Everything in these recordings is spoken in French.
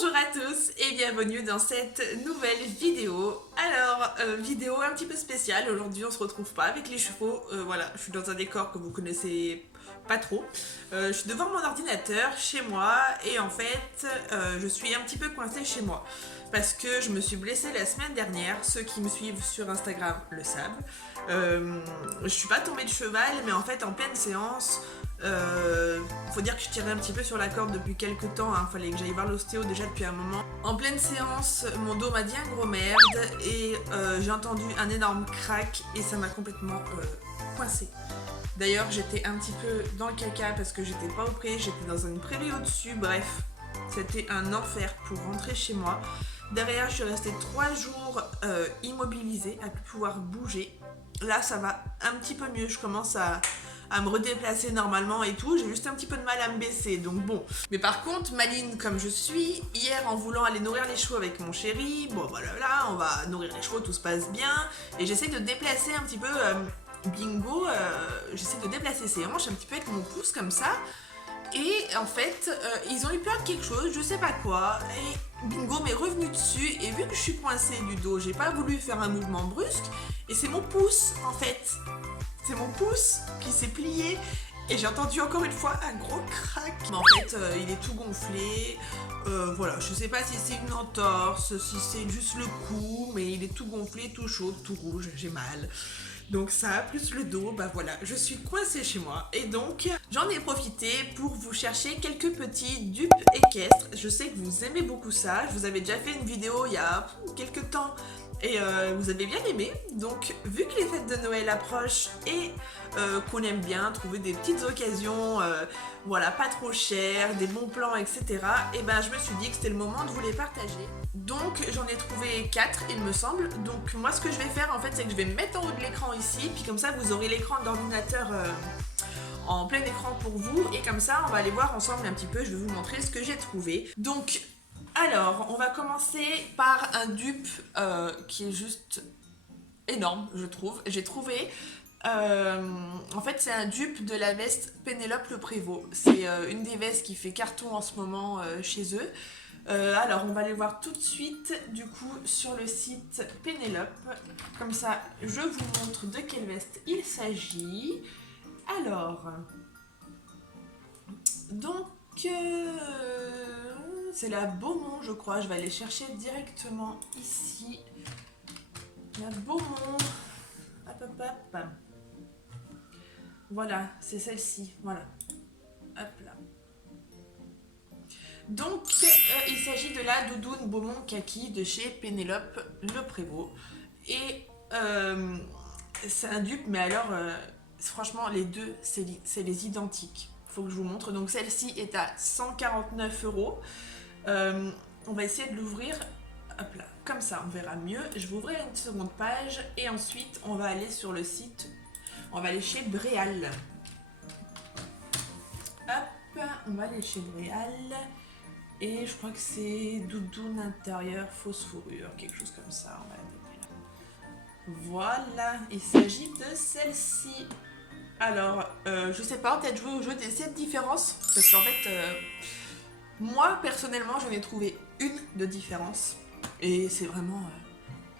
Bonjour à tous et bienvenue dans cette nouvelle vidéo. Alors, vidéo un petit peu spéciale, aujourd'hui on se retrouve pas avec les chevaux, voilà, je suis dans un décor que vous connaissez pas trop. Je suis devant mon ordinateur chez moi et en fait je suis un petit peu coincée chez moi parce que je me suis blessée la semaine dernière, ceux qui me suivent sur Instagram le savent. Je suis pas tombée de cheval mais en fait en pleine séance, faut dire que je tirais un petit peu sur la corde depuis quelques temps, hein. Fallait que j'aille voir l'ostéo déjà depuis un moment. En pleine séance, mon dos m'a dit un gros merde et j'ai entendu un énorme crack et ça m'a complètement coincée. D'ailleurs, j'étais un petit peu dans le caca parce que j'étais pas au pré, j'étais dans une prairie au-dessus, bref, c'était un enfer pour rentrer chez moi. Derrière, je suis restée 3 jours immobilisée, à plus pouvoir bouger. Là, ça va un petit peu mieux, je commence à me redéplacer normalement et tout, j'ai juste un petit peu de mal à me baisser, donc bon. Mais par contre, maline comme je suis, hier en voulant aller nourrir les chevaux avec mon chéri, bon voilà, là, on va nourrir les chevaux, tout se passe bien, et j'essaie de déplacer un petit peu, bingo, j'essaie de déplacer ses hanches un petit peu avec mon pouce comme ça, et en fait, ils ont eu peur de quelque chose, je sais pas quoi, et bingo m'est revenu dessus, et vu que je suis coincée du dos, j'ai pas voulu faire un mouvement brusque, et c'est mon pouce en fait. C'est mon pouce qui s'est plié et j'ai entendu encore une fois un gros crack. Mais en fait, il est tout gonflé. Voilà, je sais pas si c'est une entorse, si c'est juste le cou, mais il est tout gonflé, tout chaud, tout rouge, j'ai mal. Donc ça, plus le dos, bah voilà, je suis coincée chez moi. Et donc, j'en ai profité pour vous chercher quelques petits dupes équestres. Je sais que vous aimez beaucoup ça. Je vous avais déjà fait une vidéo il y a quelques temps et vous avez bien aimé. Donc, vu que les fêtes de Noël approchent et qu'on aime bien trouver des petites occasions, voilà, pas trop chères, des bons plans, etc. Et ben, je me suis dit que c'était le moment de vous les partager. Donc, j'en ai trouvé 4, il me semble. Donc, moi, ce que je vais faire, en fait, c'est que je vais me mettre en haut de l'écran ici, puis comme ça, vous aurez l'écran de l'ordinateur en plein écran pour vous, et comme ça, on va aller voir ensemble un petit peu. Je vais vous montrer ce que j'ai trouvé. Donc, alors, on va commencer par un dupe qui est juste énorme, je trouve. J'ai trouvé, en fait, c'est un dupe de la veste Pénélope Le Prévost. C'est une des vestes qui fait carton en ce moment chez eux. Alors, on va aller voir tout de suite, du coup, sur le site Pénélope. Comme ça, je vous montre de quelle veste il s'agit. Alors, donc, c'est la Beaumont, je crois. Je vais aller chercher directement ici. La Beaumont. Hop, hop, hop. Voilà, c'est celle-ci. Voilà. Hop là. Donc, il s'agit de la doudoune Beaumont Kaki de chez Pénélope Le Prévost. Et c'est un dupe, mais alors, franchement, les deux, c'est les identiques. Faut que je vous montre. Donc, celle-ci est à 149 €. On va essayer de l'ouvrir. Hop là, comme ça, on verra mieux. Je vais ouvrir une seconde page et ensuite, on va aller sur le site. On va aller chez Bréal. Hop, on va aller chez Bréal. Et je crois que c'est doudoune intérieure, fausse fourrure, quelque chose comme ça. On va la mettre là. Voilà, il s'agit de celle-ci. Alors, je sais pas, peut-être jouer au jeu des 7 différences. Parce qu'en fait, moi, personnellement, j'en ai trouvé une de différence. Et c'est vraiment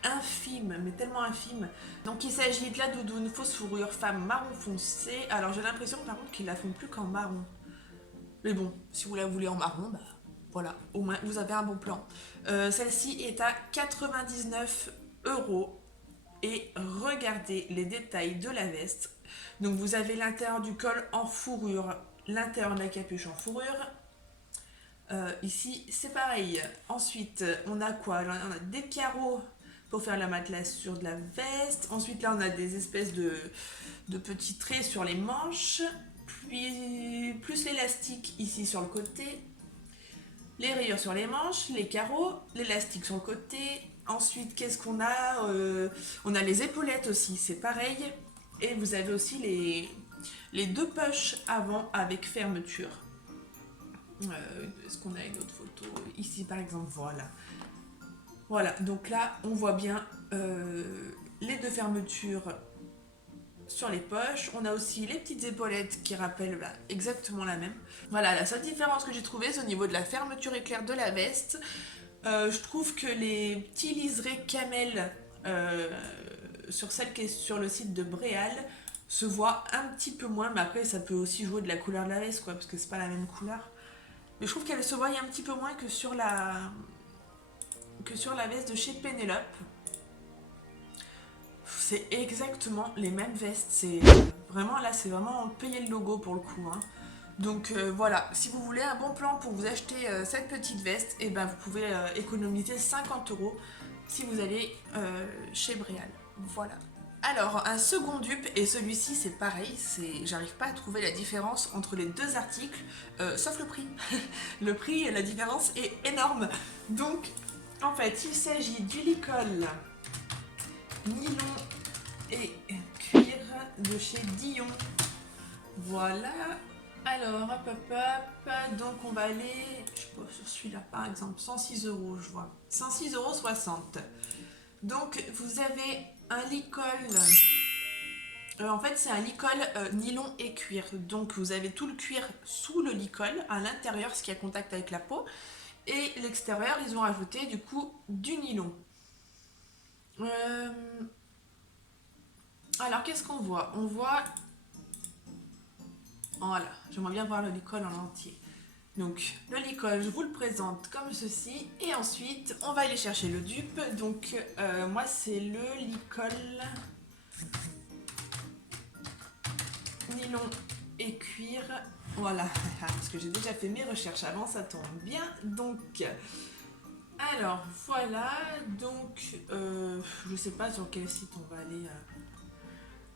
infime, mais tellement infime. Donc, il s'agit de la doudoune fausse fourrure femme marron foncé. Alors, j'ai l'impression, par contre, qu'ils la font plus qu'en marron. Mais bon, si vous la voulez en marron, bah voilà, au moins vous avez un bon plan. Celle-ci est à 99 €. Et regardez les détails de la veste. Donc vous avez l'intérieur du col en fourrure, l'intérieur de la capuche en fourrure. Ici c'est pareil. Ensuite on a quoi? On a des carreaux pour faire la matelasse sur de la veste. Ensuite là on a des espèces de petits traits sur les manches. Puis plus l'élastique ici sur le côté. Les rayures sur les manches, les carreaux, l'élastique sur le côté. Ensuite, qu'est-ce qu'on a? On a les épaulettes aussi, c'est pareil. Et vous avez aussi les deux poches avant avec fermeture. Est-ce qu'on a une autre photo? Ici, par exemple, voilà. Voilà, donc là, on voit bien les deux fermetures sur les poches. On a aussi les petites épaulettes qui rappellent exactement la même. Voilà, la seule différence que j'ai trouvée, c'est au niveau de la fermeture éclair de la veste. Je trouve que les petits liserés camel sur celle qui est sur le site de Bréal se voient un petit peu moins, mais après ça peut aussi jouer de la couleur de la veste, quoi, parce que c'est pas la même couleur. Mais je trouve qu'elle se voit un petit peu moins que sur la veste de chez Penelope. C'est exactement les mêmes vestes. C'est vraiment là, c'est vraiment payer le logo pour le coup, hein. Donc voilà, si vous voulez un bon plan pour vous acheter cette petite veste, et ben vous pouvez économiser 50 € si vous allez chez Bréal. Voilà. Alors un second dupe, et celui-ci c'est pareil, j'arrive pas à trouver la différence entre les deux articles, sauf le prix. Le prix, la différence est énorme. Donc en fait il s'agit du licol nylon et cuir de chez Dion. Voilà. Alors, hop, hop, hop. Donc, on va aller, je sais pas, sur celui-là par exemple, 106 €, je vois. 106,60 €. Donc, vous avez un licol. En fait, c'est un licol nylon et cuir. Donc, vous avez tout le cuir sous le licol, à l'intérieur, ce qui a contact avec la peau. Et l'extérieur, ils ont rajouté du coup du nylon. Alors, qu'est-ce qu'on voit? On voit. Voilà, j'aimerais bien voir le licol en entier. Donc, le licol, je vous le présente comme ceci. Et ensuite, on va aller chercher le dupe. Donc, moi, c'est le licol nylon et cuir. Voilà, parce que j'ai déjà fait mes recherches avant, ça tombe bien. Donc, alors, voilà. Donc, je sais pas sur quel site on va aller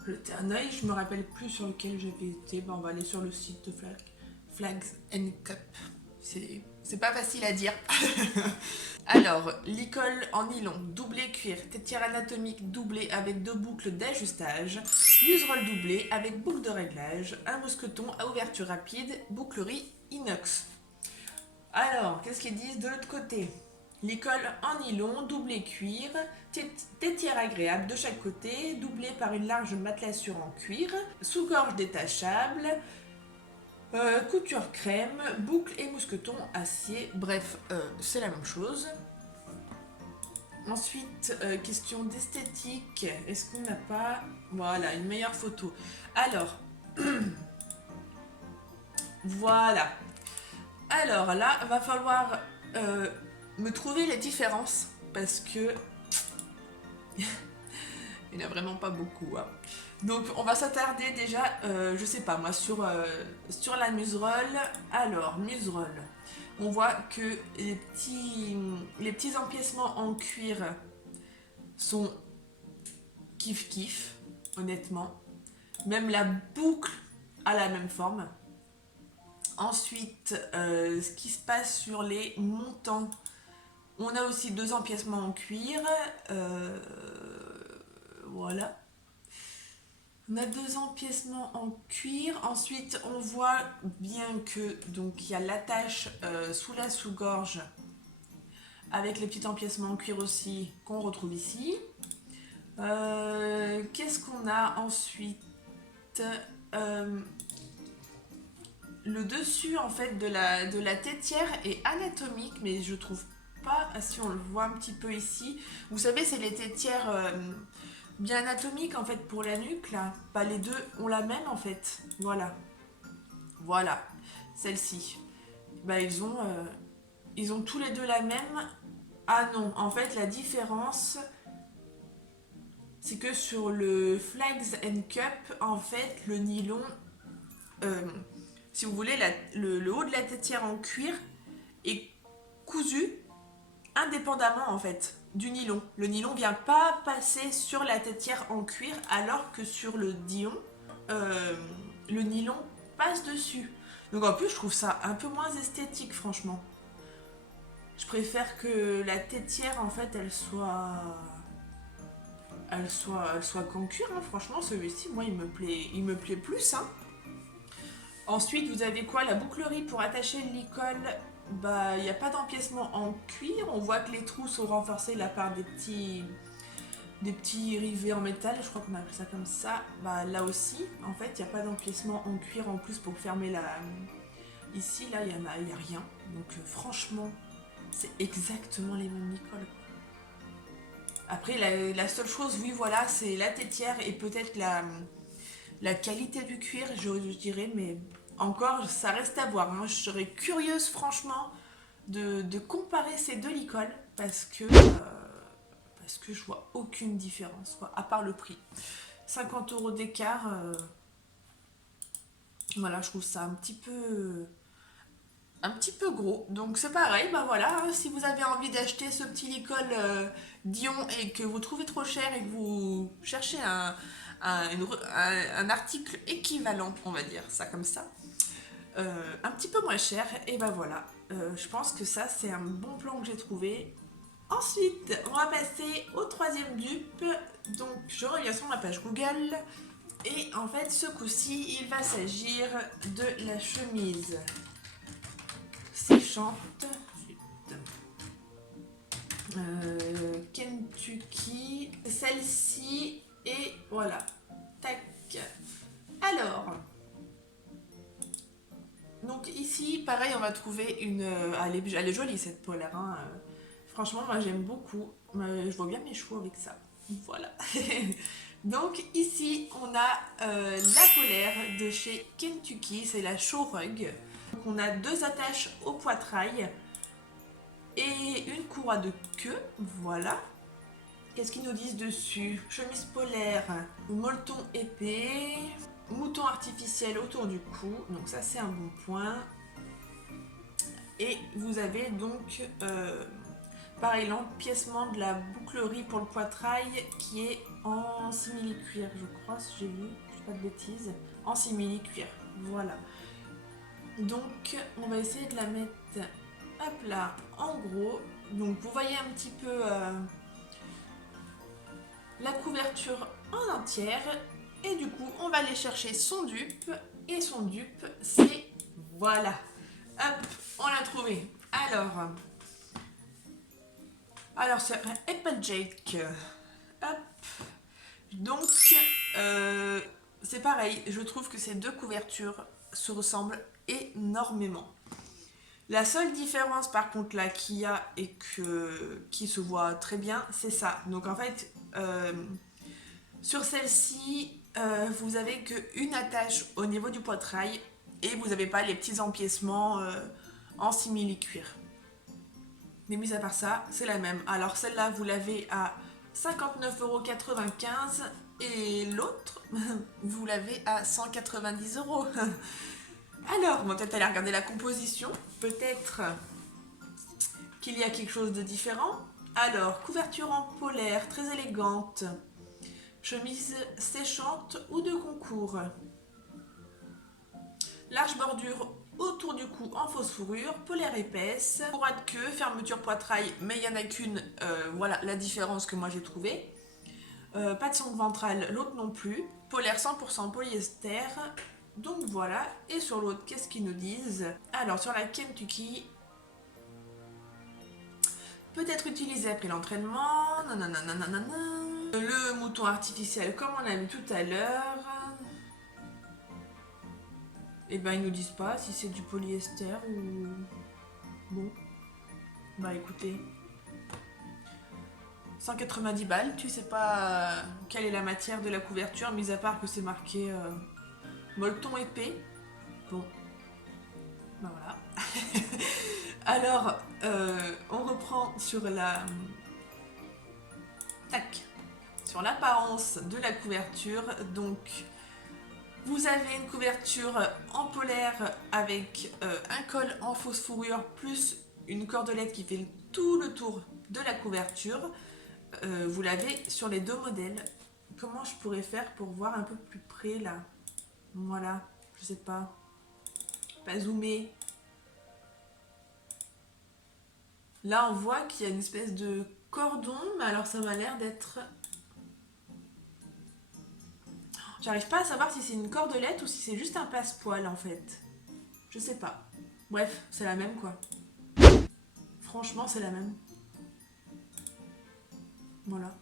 jeter un œil. Je me rappelle plus sur lequel j'avais été. Ben, on va aller sur le site de Flags and Cup. C'est pas facile à dire. Alors, licol en nylon, doublé cuir, tétière anatomique doublé avec 2 boucles d'ajustage, muserolle doublé avec boucle de réglage, un mousqueton à ouverture rapide, bouclerie inox. Alors, qu'est-ce qu'ils disent de l'autre côté? Licol en nylon, doublé cuir, tétière agréable de chaque côté, doublé par une large matelassure en cuir, sous-gorge détachable, couture crème, boucle et mousqueton acier. Bref, c'est la même chose. Ensuite, question d'esthétique. Est-ce qu'on n'a pas... Voilà, une meilleure photo. Alors, voilà. Alors là, va falloir me trouver les différences parce que il n'y en a vraiment pas beaucoup, hein. Donc on va s'attarder déjà, je sais pas moi, sur la muserolle. Alors, muserolle. On voit que les petits empiècements en cuir sont kiff-kiff, honnêtement. Même la boucle a la même forme. Ensuite, ce qui se passe sur les montants, on a aussi 2 empiècements en cuir. Voilà. On a 2 empiècements en cuir. Ensuite, on voit bien que donc il y a l'attache sous la sous-gorge avec les petits empiècements en cuir aussi qu'on retrouve ici. Qu'est-ce qu'on a ensuite? Le dessus en fait de la tétière est anatomique, mais je trouve pas, si on le voit un petit peu ici. Vous savez, c'est les tétières bien anatomiques en fait pour la nuque là. Bah, les deux ont la même en fait. Voilà. Voilà. Celle-ci. Bah, ils ont tous les deux la même. Ah non, en fait la différence c'est que sur le Flags and Cup, en fait le nylon, si vous voulez, le haut de la tétière en cuir est cousu indépendamment en fait du nylon. Le nylon vient pas passer sur la tétière en cuir alors que sur le Dion, le nylon passe dessus. Donc en plus je trouve ça un peu moins esthétique franchement. Je préfère que la tétière en fait elle soit qu'en cuir, hein. Franchement celui-ci moi il me plaît plus, hein. Ensuite vous avez quoi? La bouclerie pour attacher le licol. Bah, il n'y a pas d'empiècement en cuir. On voit que les trous sont renforcés là par des petits des petits rivets en métal, je crois qu'on appelle ça comme ça. Bah là aussi, en fait, il n'y a pas d'empiècement en cuir en plus pour fermer la... Ici, là, il y a rien. Donc franchement, c'est exactement les mêmes Nicole. Après, la seule chose, oui, voilà, c'est la tétière et peut-être la qualité du cuir, je dirais, mais encore, ça reste à voir. Hein. Je serais curieuse, franchement, de comparer ces deux licoles parce que je vois aucune différence, quoi, à part le prix. 50 € d'écart, voilà, je trouve ça un petit peu gros. Donc c'est pareil, bah voilà, hein, si vous avez envie d'acheter ce petit licol Dion et que vous trouvez trop cher et que vous cherchez un article équivalent, on va dire ça comme ça, un petit peu moins cher, et bah voilà, je pense que ça c'est un bon plan que j'ai trouvé. Ensuite, on va passer au troisième dupe. Donc je reviens sur ma page Google et en fait ce coup-ci il va s'agir de la chemise séchante Kentucky, celle-ci, et voilà, tac. Alors, donc ici pareil on va trouver une, elle est jolie cette polaire, hein. Franchement moi j'aime beaucoup, je vois bien mes chevaux avec ça, voilà. Donc ici on a la polaire de chez Kentucky, c'est la Show Rug. Donc on a 2 attaches au poitrail et une courroie de queue, voilà. Qu'est-ce qu'ils nous disent dessus? Chemise polaire, molleton épais, mouton artificiel autour du cou, donc ça c'est un bon point. Et vous avez donc pareil l'empiècement de la bouclerie pour le poitrail qui est en simili cuir, je crois, si j'ai vu, je dis pas de bêtises, en simili cuir, voilà. Donc on va essayer de la mettre, hop là, en gros. Donc vous voyez un petit peu la couverture en entière. Et du coup on va aller chercher son dupe. Et son dupe c'est, voilà, hop, on l'a trouvé. Alors c'est un Applejack. Hop. Donc c'est pareil, je trouve que ces deux couvertures se ressemblent énormément. La seule différence par contre là qu'il y a et qui se voit très bien, c'est ça. Donc en fait, sur celle-ci, vous avez qu'une attache au niveau du poitrail et vous n'avez pas les petits empiècements en simili-cuir. Mais mis à part ça, c'est la même. Alors celle-là, vous l'avez à 59,95 € et l'autre, vous l'avez à 190 €. Alors, on va peut-être aller regarder la composition. Peut-être qu'il y a quelque chose de différent. Alors, couverture en polaire, très élégante. Chemise séchante ou de concours. Large bordure autour du cou en fausse fourrure, polaire épaisse, courroie de queue, fermeture poitrail, mais il n'y en a qu'une, voilà la différence que moi j'ai trouvée. Pas de sangle ventrale, l'autre non plus. Polaire 100% polyester. Donc voilà, et sur l'autre, qu'est-ce qu'ils nous disent? Alors sur la Kentucky, peut être utilisé après l'entraînement, le mouton artificiel comme on a vu tout à l'heure. Et ben ils nous disent pas si c'est du polyester ou... Bon, bah écoutez, 190 balles, tu sais pas quelle est la matière de la couverture, mis à part que c'est marqué molleton épais. Bon, bah voilà. Alors, on reprend sur la... Tac. Sur l'apparence de la couverture. Donc, vous avez une couverture en polaire avec un col en fausse fourrure plus une cordelette qui fait tout le tour de la couverture. Vous l'avez sur les deux modèles. Comment je pourrais faire pour voir un peu plus près là? Voilà, je sais pas. Pas zoomer. Là, on voit qu'il y a une espèce de cordon, mais alors ça m'a l'air d'être... J'arrive pas à savoir si c'est une cordelette ou si c'est juste un passepoil en fait. Je sais pas. Bref, c'est la même quoi. Franchement, c'est la même. Voilà.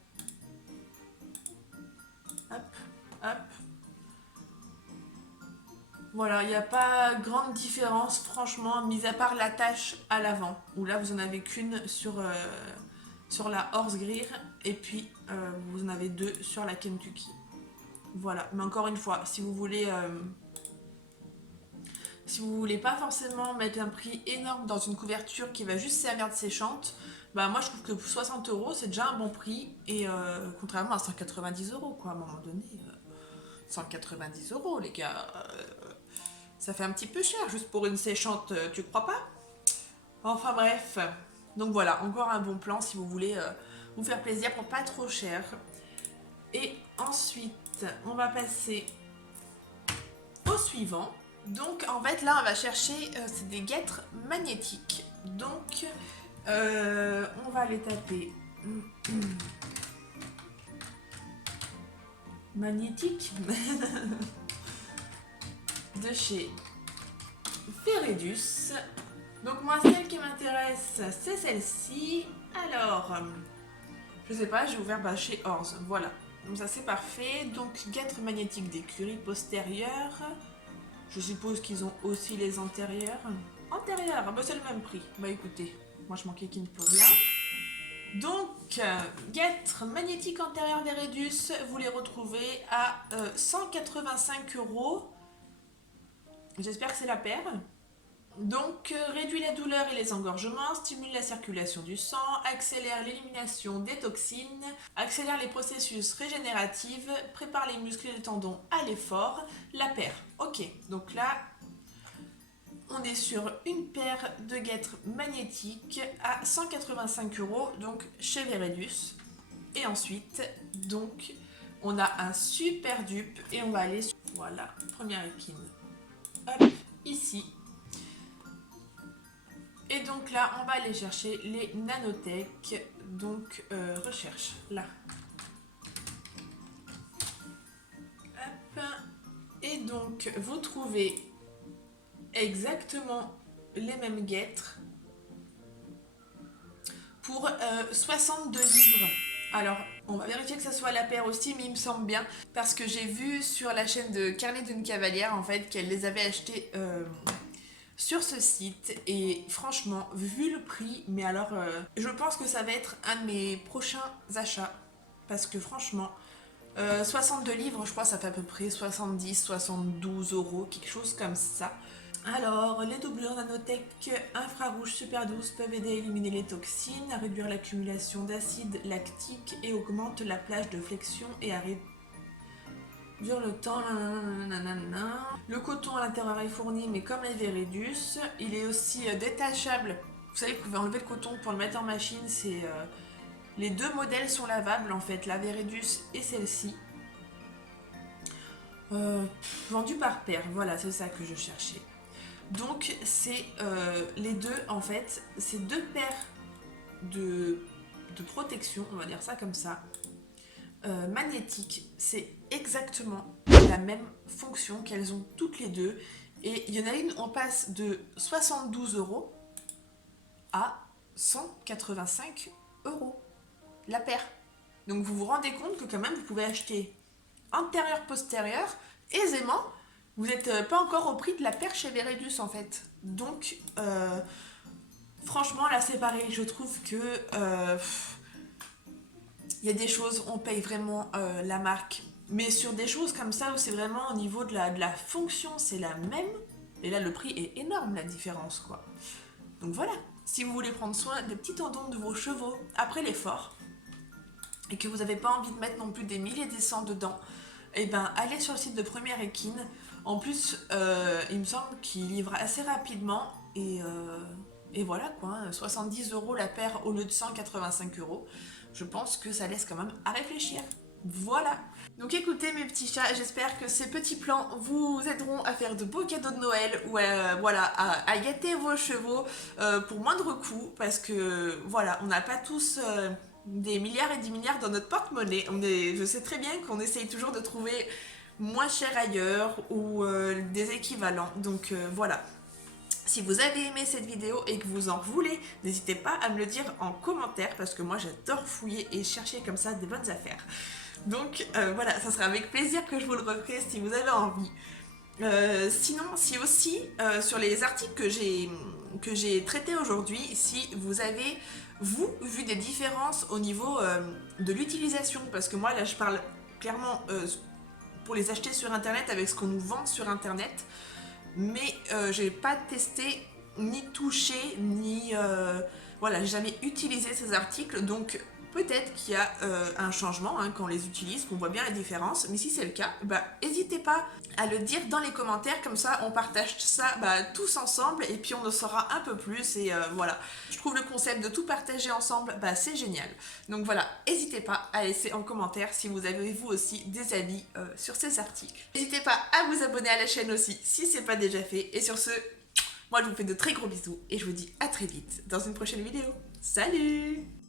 Hop. Voilà, il n'y a pas grande différence, franchement, mis à part l'attache à l'avant, où là, vous en avez qu'une sur la Horse Greer, et puis vous en avez deux sur la Kentucky. Voilà, mais encore une fois, si vous voulez pas forcément mettre un prix énorme dans une couverture qui va juste servir de séchante, bah moi je trouve que 60 euros c'est déjà un bon prix, et contrairement à 190 euros, quoi, à un moment donné, 190 euros, les gars, ça fait un petit peu cher juste pour une séchante, tu crois pas? Enfin bref, donc voilà, encore un bon plan si vous voulez vous faire plaisir pour pas trop cher. Et ensuite, on va passer au suivant. Donc en fait là on va chercher, c'est des guêtres magnétiques. Donc on va les taper. Magnétique de chez Feredus. Donc moi celle qui m'intéresse c'est celle-ci. Alors je sais pas, j'ai ouvert chez Horse, voilà. Donc ça c'est parfait. Donc guêtre magnétique d'écurie postérieure. Je suppose qu'ils ont aussi les antérieurs. Antérieurs, bah c'est le même prix. Bah écoutez, moi je manquais qui ne peut rien. Donc, guêtre magnétique antérieure Veredus, vous les retrouvez à 185 euros. J'espère que c'est la paire. Donc, réduit la douleur et les engorgements, stimule la circulation du sang, accélère l'élimination des toxines, accélère les processus régénératifs, prépare les muscles et les tendons à l'effort. La paire, ok. Donc là, on est sur une paire de guêtres magnétiques à 185 euros, donc chez Veredus. Et ensuite, donc, on a un super dupe et on va aller sur, voilà, première équine. Hop, ici. Et donc là, on va aller chercher les nanotech. Donc, recherche, là. Hop. Et donc, vous trouvez exactement les mêmes guêtres pour 62 livres. Alors, on va vérifier que ça soit la paire aussi, mais il me semble bien, parce que j'ai vu sur la chaîne de Carnet d'une Cavalière, en fait, qu'elle les avait achetés sur ce site, et franchement, vu le prix, mais alors, je pense que ça va être un de mes prochains achats, parce que franchement, 62 livres, je crois, ça fait à peu près 70, 72 euros, quelque chose comme ça. Alors, les doublures nanotech infrarouges super douces peuvent aider à éliminer les toxines, à réduire l'accumulation d'acide lactique et augmentent la plage de flexion et à réduire le temps. Le coton à l'intérieur est fourni, mais comme les Veredus, il est aussi détachable. Vous savez, vous pouvez enlever le coton pour le mettre en machine. Les deux modèles sont lavables en fait, la Veredus et celle-ci. Vendu par paire, voilà, c'est ça que je cherchais. Donc c'est les deux en fait, c'est deux paires de protection, on va dire ça comme ça, magnétiques. C'est exactement la même fonction qu'elles ont toutes les deux. Et il y en a une, on passe de 72 euros à 185 euros la paire. Donc vous vous rendez compte que quand même vous pouvez acheter antérieur-postérieur aisément. Vous n'êtes pas encore au prix de la paire chez Veredus en fait. Donc, franchement, là c'est pareil. Je trouve que il y a des choses, on paye vraiment la marque. Mais sur des choses comme ça où c'est vraiment au niveau de la fonction, c'est la même. Et là, le prix est énorme, la différence, quoi. Donc voilà. Si vous voulez prendre soin des petits tendons de vos chevaux après l'effort, et que vous n'avez pas envie de mettre non plus des milliers et des cents dedans, et ben allez sur le site de Première Équine. En plus, il me semble qu'il livre assez rapidement et voilà quoi, 70 euros la paire au lieu de 185 euros. Je pense que ça laisse quand même à réfléchir. Voilà. Donc écoutez mes petits chats, j'espère que ces petits plans vous aideront à faire de beaux cadeaux de Noël ou voilà, à gâter vos chevaux pour moindre coût, parce que voilà, on n'a pas tous des milliards et des milliards dans notre porte-monnaie. Je sais très bien qu'on essaye toujours de trouver moins cher ailleurs ou des équivalents. Donc voilà. Si vous avez aimé cette vidéo et que vous en voulez, n'hésitez pas à me le dire en commentaire parce que moi j'adore fouiller et chercher comme ça des bonnes affaires. Donc voilà, ça sera avec plaisir que je vous le referai si vous avez envie. Sinon, si aussi sur les articles que j'ai traités aujourd'hui, si vous avez, vous, vu des différences au niveau de l'utilisation, parce que moi là je parle clairement pour les acheter sur internet avec ce qu'on nous vend sur internet, mais j'ai pas testé ni touché ni voilà, j'ai jamais utilisé ces articles, donc peut-être qu'il y a un changement hein, quand on les utilise, qu'on voit bien la différence, mais si c'est le cas, bah n'hésitez pas à le dire dans les commentaires, comme ça on partage ça tous ensemble et puis on en saura un peu plus et voilà. Je trouve le concept de tout partager ensemble, c'est génial. Donc voilà, n'hésitez pas à laisser en commentaire si vous avez vous aussi des avis sur ces articles. N'hésitez pas à vous abonner à la chaîne aussi si c'est pas déjà fait et sur ce, moi je vous fais de très gros bisous et je vous dis à très vite dans une prochaine vidéo. Salut!